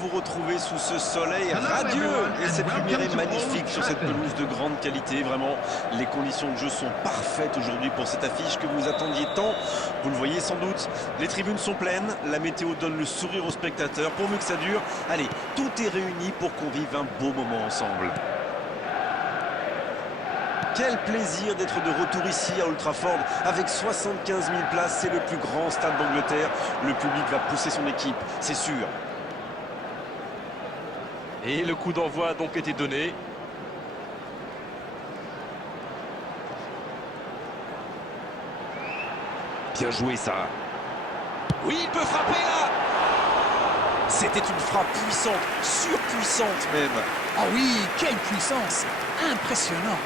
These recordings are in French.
Vous retrouvez sous ce soleil radieux et cette lumière est magnifique sur cette pelouse de grande qualité. Vraiment, les conditions de jeu sont parfaites aujourd'hui pour cette affiche que vous attendiez tant. Vous le voyez sans doute, les tribunes sont pleines, la météo donne le sourire aux spectateurs. Pourvu que ça dure, allez, tout est réuni pour qu'on vive un beau moment ensemble. Quel plaisir d'être de retour ici à Old Trafford avec 75 000 places. C'est le plus grand stade d'Angleterre. Le public va pousser son équipe, c'est sûr. Et le coup d'envoi a donc été donné. Bien joué ça. Oui, il peut frapper là. C'était une frappe puissante, surpuissante même. Ah oui, quelle puissance! Impressionnant!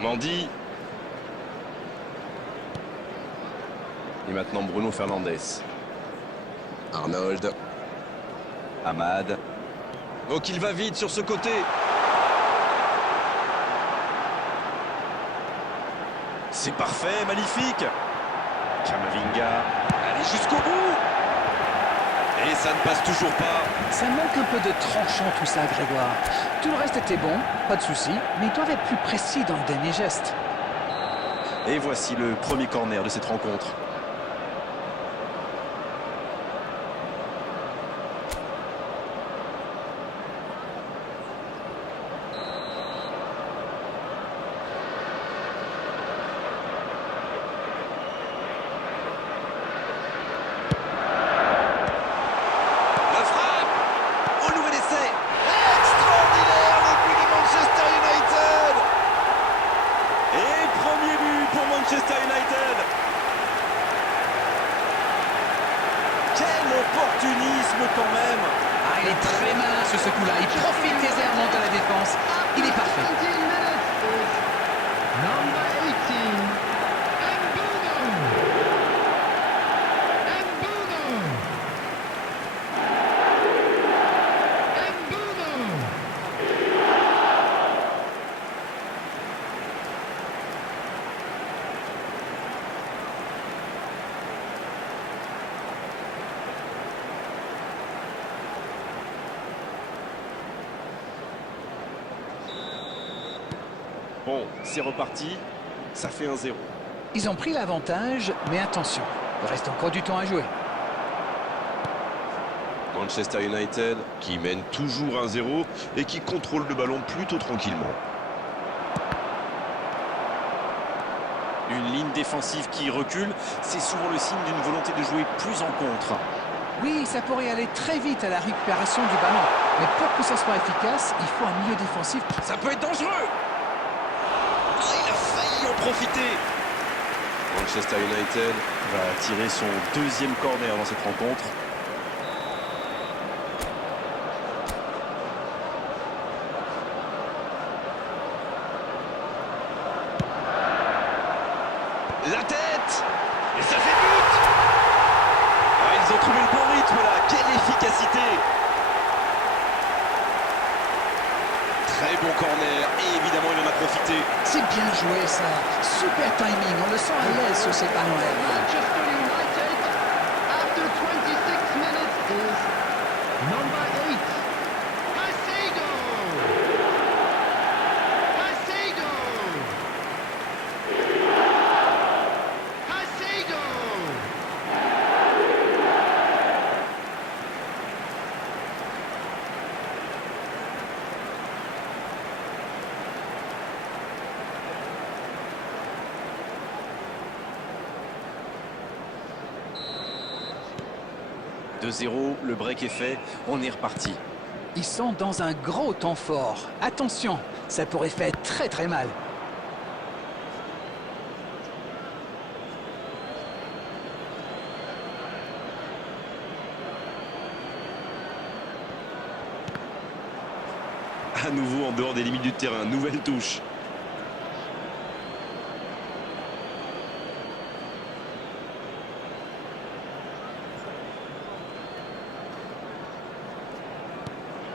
Mendy. Et maintenant Bruno Fernandes. Arnold. Amad. Oh, qu'il va vite sur ce côté. C'est parfait, magnifique. Kamavinga. Allez jusqu'au bout. Et ça ne passe toujours pas. Ça manque un peu de tranchant tout ça, Grégoire. Tout le reste était bon, pas de souci, mais ils doivent être plus précis dans le dernier geste. Et voici le premier corner de cette rencontre. Manchester United. Quel opportunisme quand même. Ah, il est très malin sur ce coup-là. Il profite des airs, monte à la défense. Il est parfait. Bon, c'est reparti, ça fait 1-0. Ils ont pris l'avantage, mais attention, il reste encore du temps à jouer. Manchester United qui mène toujours 1-0 et qui contrôle le ballon plutôt tranquillement. Une ligne défensive qui recule, c'est souvent le signe d'une volonté de jouer plus en contre. Oui, ça pourrait aller très vite à la récupération du ballon. Mais pour que ça soit efficace, il faut un milieu défensif. Ça peut être dangereux. Il a failli en profiter. Manchester United va tirer son deuxième corner dans cette rencontre. La tête. Et ça fait but. Ah, ils ont trouvé le bon rythme là. Quelle efficacité. Très bon corner et évidemment il en a profité. C'est bien joué ça. Super timing, on le sent à l'aise sur ces ballons aériens. Manchester United, after 26 minutes, is number 8, Caicedo. Caicedo. Caicedo. « 2-0, le break est fait, on est reparti. » Ils sont dans un gros temps fort. Attention, ça pourrait faire très très mal. À nouveau en dehors des limites du terrain. Nouvelle touche.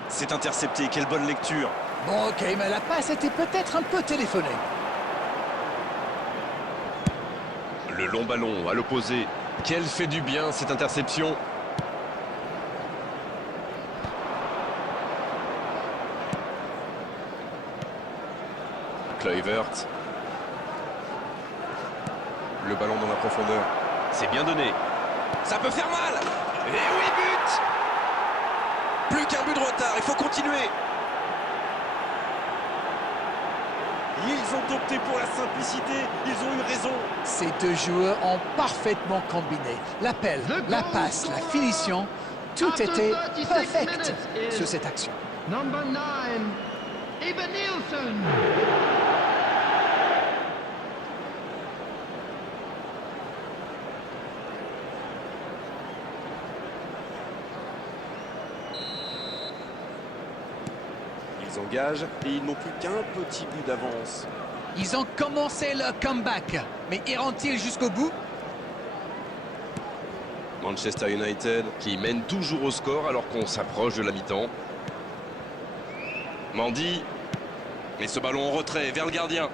C'est intercepté. Quelle bonne lecture. Bon, ok, mais la passe était peut-être un peu téléphonée. Le long ballon à l'opposé. Quelle fait du bien cette interception. Kluivert. Le ballon dans la profondeur. C'est bien donné. Ça peut faire mal. Et oui, but. Plus qu'un but de retard, il faut continuer. Ils ont opté pour la simplicité, ils ont eu raison. Ces deux joueurs ont parfaitement combiné. L'appel, la passe, la finition, tout était perfect sur cette action. Number 9, Eben Nielsen. Ils engagent et ils n'ont plus qu'un petit but d'avance. Ils ont commencé leur comeback, mais iront-ils jusqu'au bout? Manchester United qui mène toujours au score alors qu'on s'approche de la mi-temps. Mendy. Et ce ballon en retrait vers le gardien.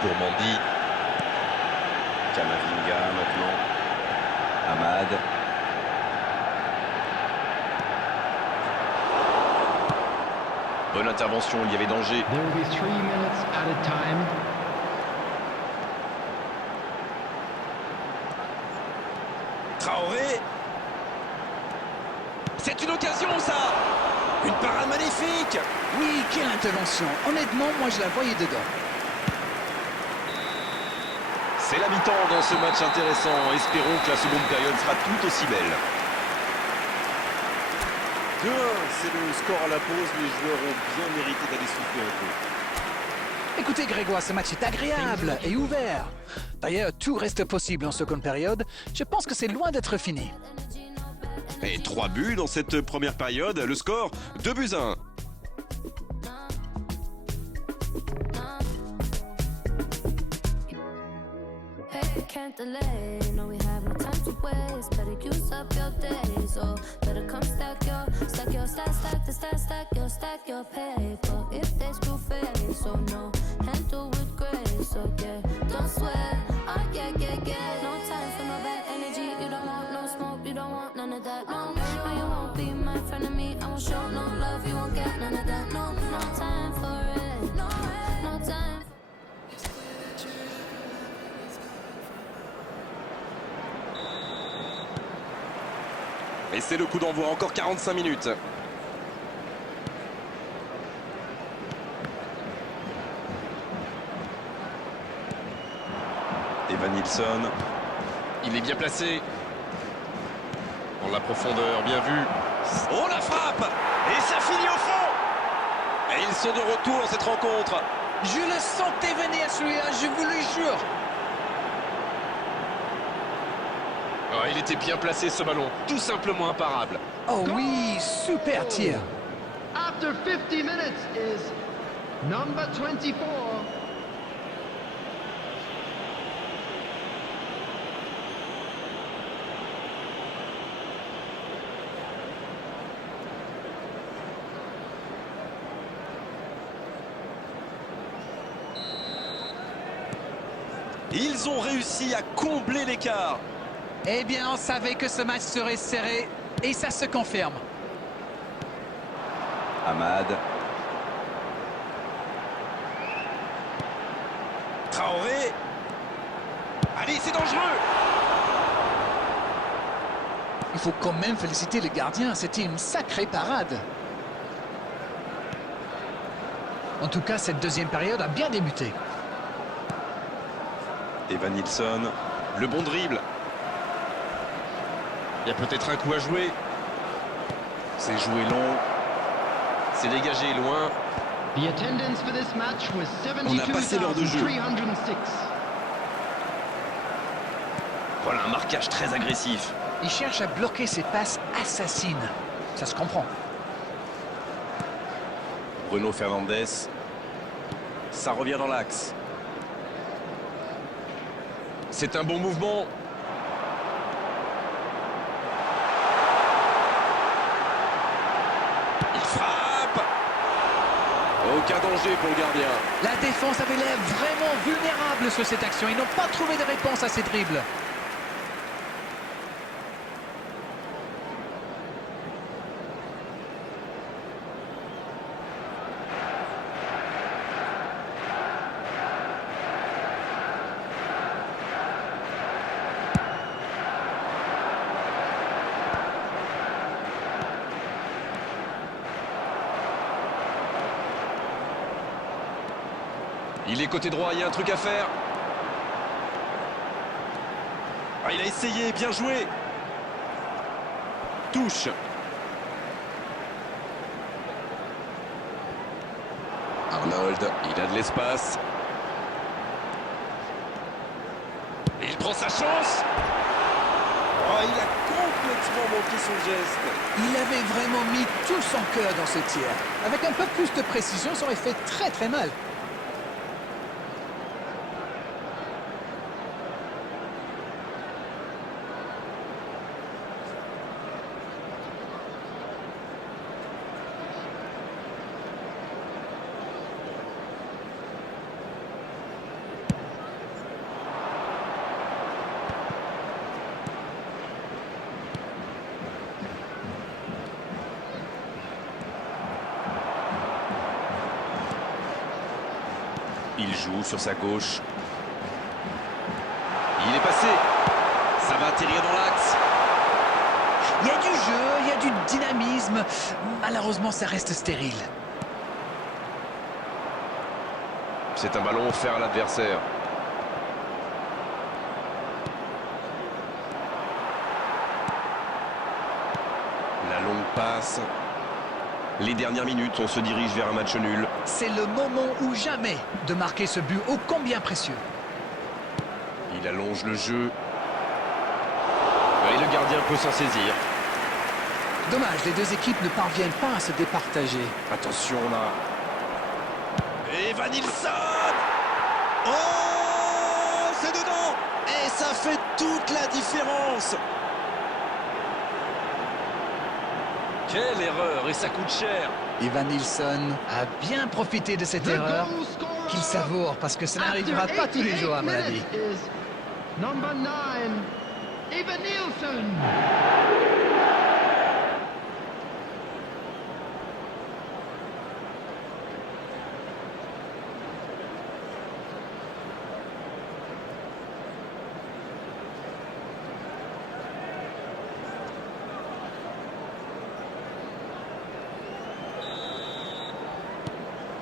Pour Mendy. Camavinga maintenant. Amad. Bonne intervention, il y avait danger. There will be 3 minutes added time. Traoré. C'est une occasion, ça. Une parade magnifique. Oui, quelle intervention. Honnêtement, moi je la voyais dedans. C'est la mi-temps dans ce match intéressant. Espérons que la seconde période sera tout aussi belle. 2-1, c'est le score à la pause. Les joueurs ont bien mérité d'aller souffler un peu. Écoutez Grégoire, ce match est agréable et ouvert. D'ailleurs, tout reste possible en seconde période. Je pense que c'est loin d'être fini. Et 3 buts dans cette première période. Le score, 2-1. Can't delay, no we have no time to waste. Better use up your days, oh better come stack your stack your paper. If they screw face, so no, handle with grace, so yeah, don't sweat, oh yeah. No time for no bad energy, you don't want no smoke, you don't want none of that, no. No, you won't be my friend of me, I won't show no love, you won't get none of that, no. No time for it, no time. Et c'est le coup d'envoi, encore 45 minutes. Evan Nilsson. Il est bien placé. Dans la profondeur, bien vu. Oh la frappe. Et ça finit au fond. Et ils sont de retour dans cette rencontre. Je le sentais venir celui-là, je vous le jure. Oh, il était bien placé ce ballon, tout simplement imparable. Oh oui, super tir. After 50 minutes is number 24. Ils ont réussi à combler l'écart. Eh bien, on savait que ce match serait serré et ça se confirme. Amad. Traoré. Allez, c'est dangereux. Il faut quand même féliciter le gardien, c'était une sacrée parade. En tout cas, cette deuxième période a bien débuté. Evan Nilsson. Le bon dribble. Il y a peut-être un coup à jouer. C'est joué long. C'est dégagé loin. The attendance for this match was On a passé l'heure de jeu. 72,306. Voilà un marquage très agressif. Il cherche à bloquer ses passes assassines. Ça se comprend. Bruno Fernandes. Ça revient dans l'axe. C'est un bon mouvement. Il frappe. Aucun danger pour le gardien. La défense avait l'air vraiment vulnérable sur cette action. Ils n'ont pas trouvé de réponse à ces dribbles. Il est côté droit, il y a un truc à faire. Ah, il a essayé, bien joué. Touche. Arnold, il a de l'espace. Il prend sa chance. Oh, il a complètement manqué son geste. Il avait vraiment mis tout son cœur dans ce tir. Avec un peu plus de précision, ça aurait fait très très mal. Il joue sur sa gauche. Il est passé. Ça va atterrir dans l'axe. Il y a du jeu, il y a du dynamisme. Malheureusement, ça reste stérile. C'est un ballon offert à l'adversaire. La longue passe. Les dernières minutes, on se dirige vers un match nul. C'est le moment ou jamais de marquer ce but ô combien précieux. Il allonge le jeu. Et le gardien peut s'en saisir. Dommage, les deux équipes ne parviennent pas à se départager. Attention là. Et Van Nilsson. Oh, c'est dedans. Et ça fait toute la différence. Quelle erreur, et ça coûte cher. Evan Nilsson a bien profité de cette erreur qu'il savoure parce que ça n'arrivera pas tous les jours à mon avis. Number 9, Evan Nilsson.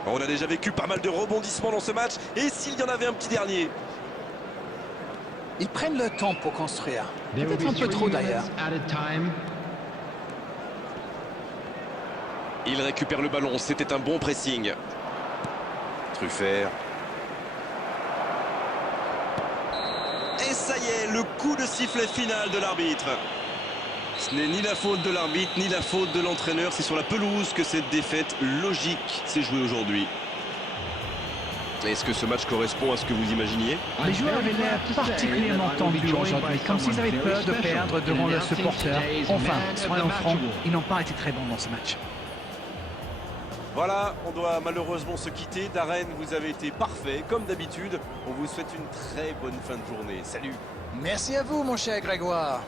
On a déjà vécu pas mal de rebondissements dans ce match. Et s'il y en avait un petit dernier? Ils prennent le temps pour construire. Peut-être un peu trop d'ailleurs. Il récupère le ballon, c'était un bon pressing. Truffert. Et ça y est, le coup de sifflet final de l'arbitre. Ce n'est ni la faute de l'arbitre, ni la faute de l'entraîneur. C'est sur la pelouse que cette défaite logique s'est jouée aujourd'hui. Est-ce que ce match correspond à ce que vous imaginiez? Les joueurs avaient l'air particulièrement tendus aujourd'hui, comme s'ils avaient peur de perdre devant leurs supporters. Enfin, soyons francs, ils n'ont pas été très bons dans ce match. Voilà, on doit malheureusement se quitter. Darren, vous avez été parfait, comme d'habitude. On vous souhaite une très bonne fin de journée. Salut! Merci à vous, mon cher Grégoire.